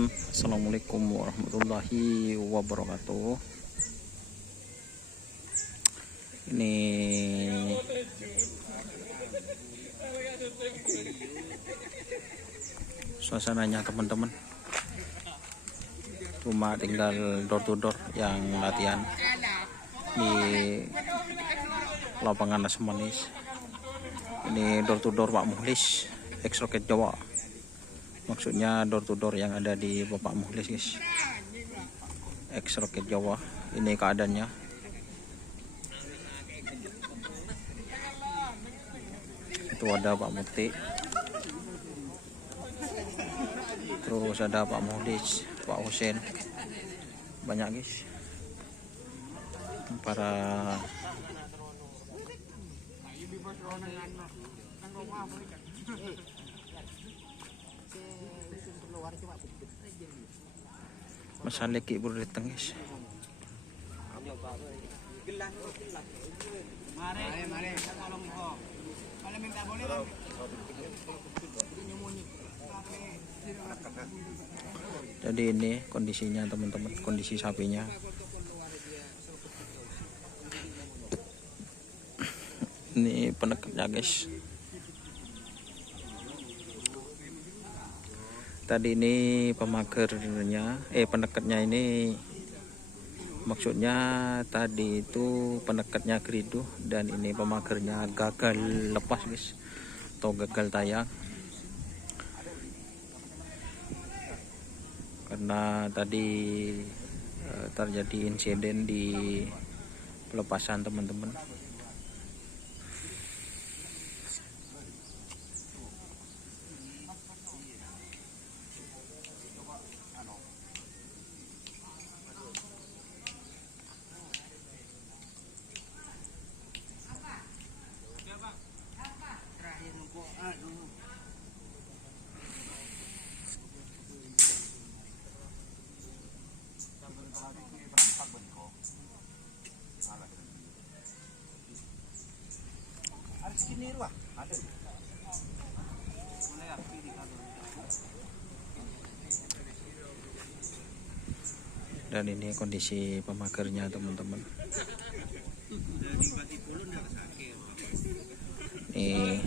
teman-teman. Assalamualaikum warahmatullahi wabarakatuh. Ini suasananya teman-teman. Cuma tinggal door to door yang latihan di lapangan Nasi Manis. Ini door to door Pak Muhlis, ex Roket Jawa. Maksudnya door to door yang ada di Bapak Muhlis, guys. Ex Roket Jawa. Ini keadaannya. Itu ada Pak Mukti. Terus ada Pak Muhlis, Pak Husin. Banyak, guys. Para masalah ki buru datang, guys. Jadi ini kondisinya teman-teman, kondisi sapinya. Ini penekatnya, guys. Tadi ini pemagernya, penekatnya ini, maksudnya tadi itu penekatnya geriduh dan ini pemagernya gagal lepas, guys, atau gagal tayang karena tadi terjadi insiden di pelepasan teman-teman. Dan ini kondisi pemagernya teman-teman. Ini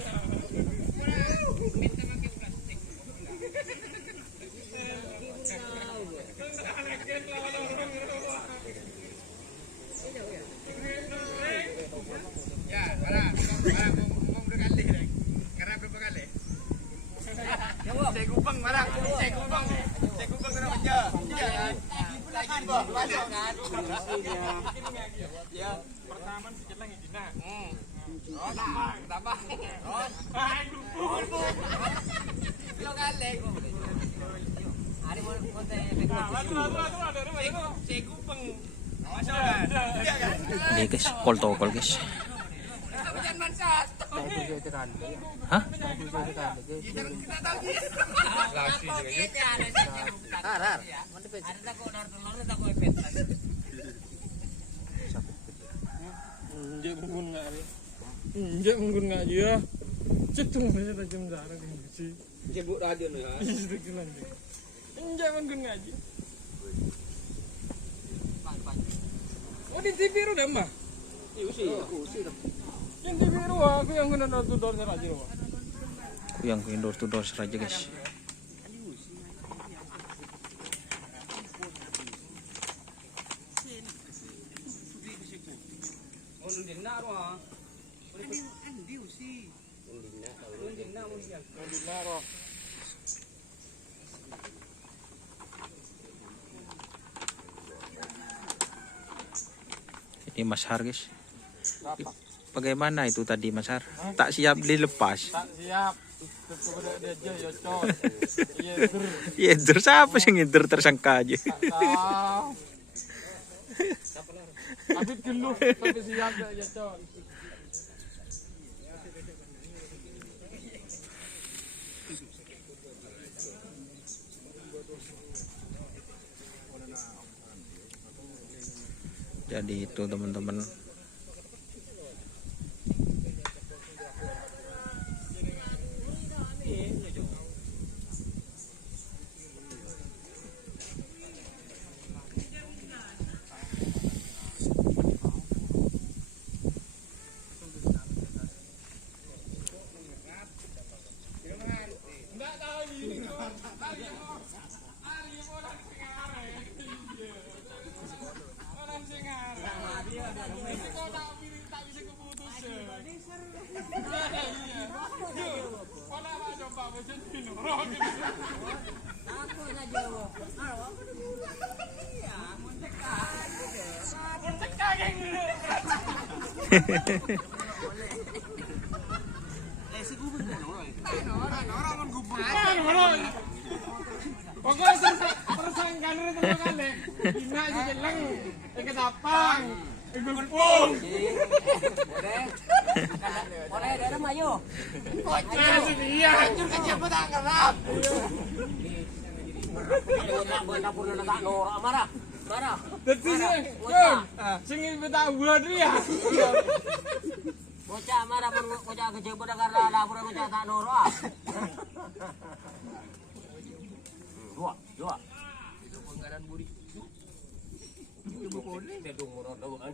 ini guys, kol tokol, guys. Hah? Injek mungkin ngaji ya. Cetung aja tajam darah di sini. Jebuk radio nih ya. Injek mungkin ngaji. Oh di TV udah mah. Iya sih, aku sih. Yang TV aku yang kena door to door saja. Aku yang door to door saja, guys. Ini Mas Har, guys. Bagaimana itu tadi, Mas Har? Tak siap dilepas. Tak siap. Dia aja yocot. Iya, siapa sih ngider tersangka aja? Abid geluh sampai siap yocot. Jadi itu teman-teman. Pokoknya tersangkan itu kali. Ina aja jeleng, ikat apang, ikut pung. Boleh daerah mayo. Nah, sedia. Hancur ke siapa tak kerap. Dapur nak tak norak marah. Marah. Dadi sing tak buat dia. Bocah marah pun bocah kejebur karena dapur bocah tak norak. Dua. Penggalan buri. Itu boleh. Tedung murah dah kan?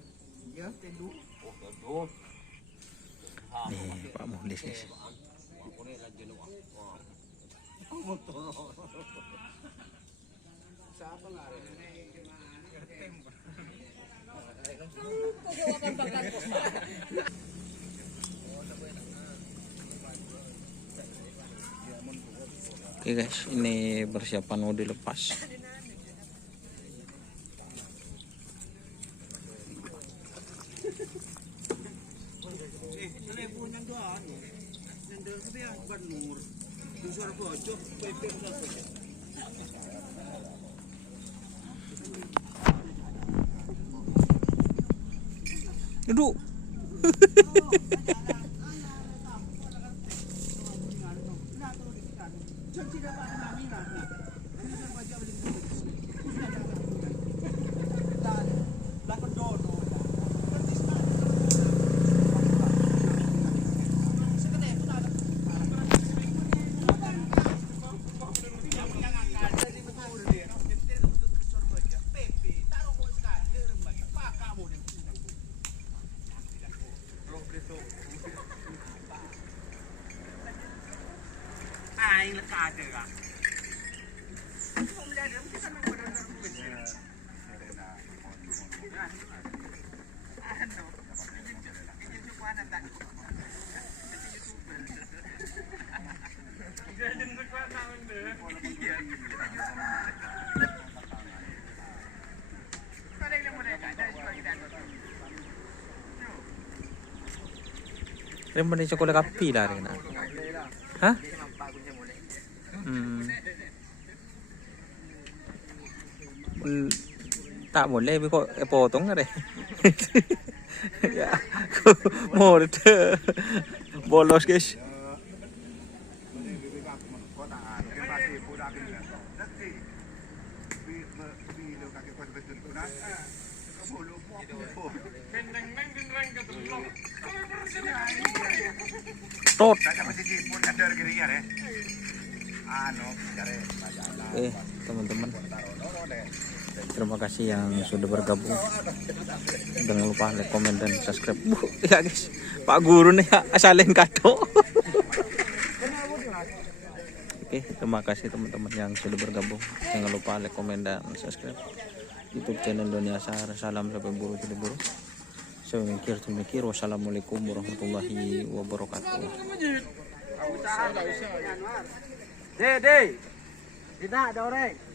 Ya, tedung. Oh, tedung. Nih Pak Muhlis guys. Boleh lagi lu. Siapa ngare? Oke guys, ini persiapan mau dilepas. Duduk. Aing lekat juga. Rem bani chocolate kapi lah Rena. Hah? Tak boleh kok potong deh. Ya, mau bolos guys. Tot. Teman-teman, terima kasih yang sudah bergabung. Jangan lupa like, komen, dan subscribe. Ya guys, Pak Guru nih asalin kado. Oke, terima kasih teman-teman yang sudah bergabung. Jangan lupa like, komen, dan subscribe YouTube channel Dunia Sahara. Salam sampai buru tidak buru. Saya mikir. Wassalamualaikum warahmatullahi wabarakatuh. Deh. Tidak ada orang.